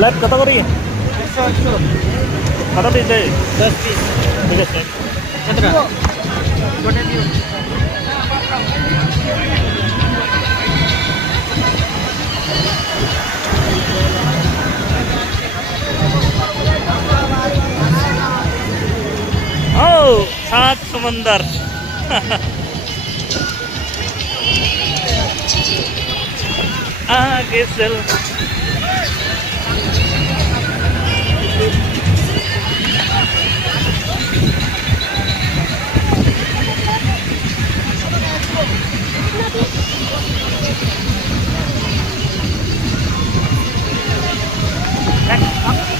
Plate কত করে? 100 কত পিস দেয়? 10 পিস ঠিক আছে। কতটা টোটাল দিও ओ सात समंदर आगे चल। Next up.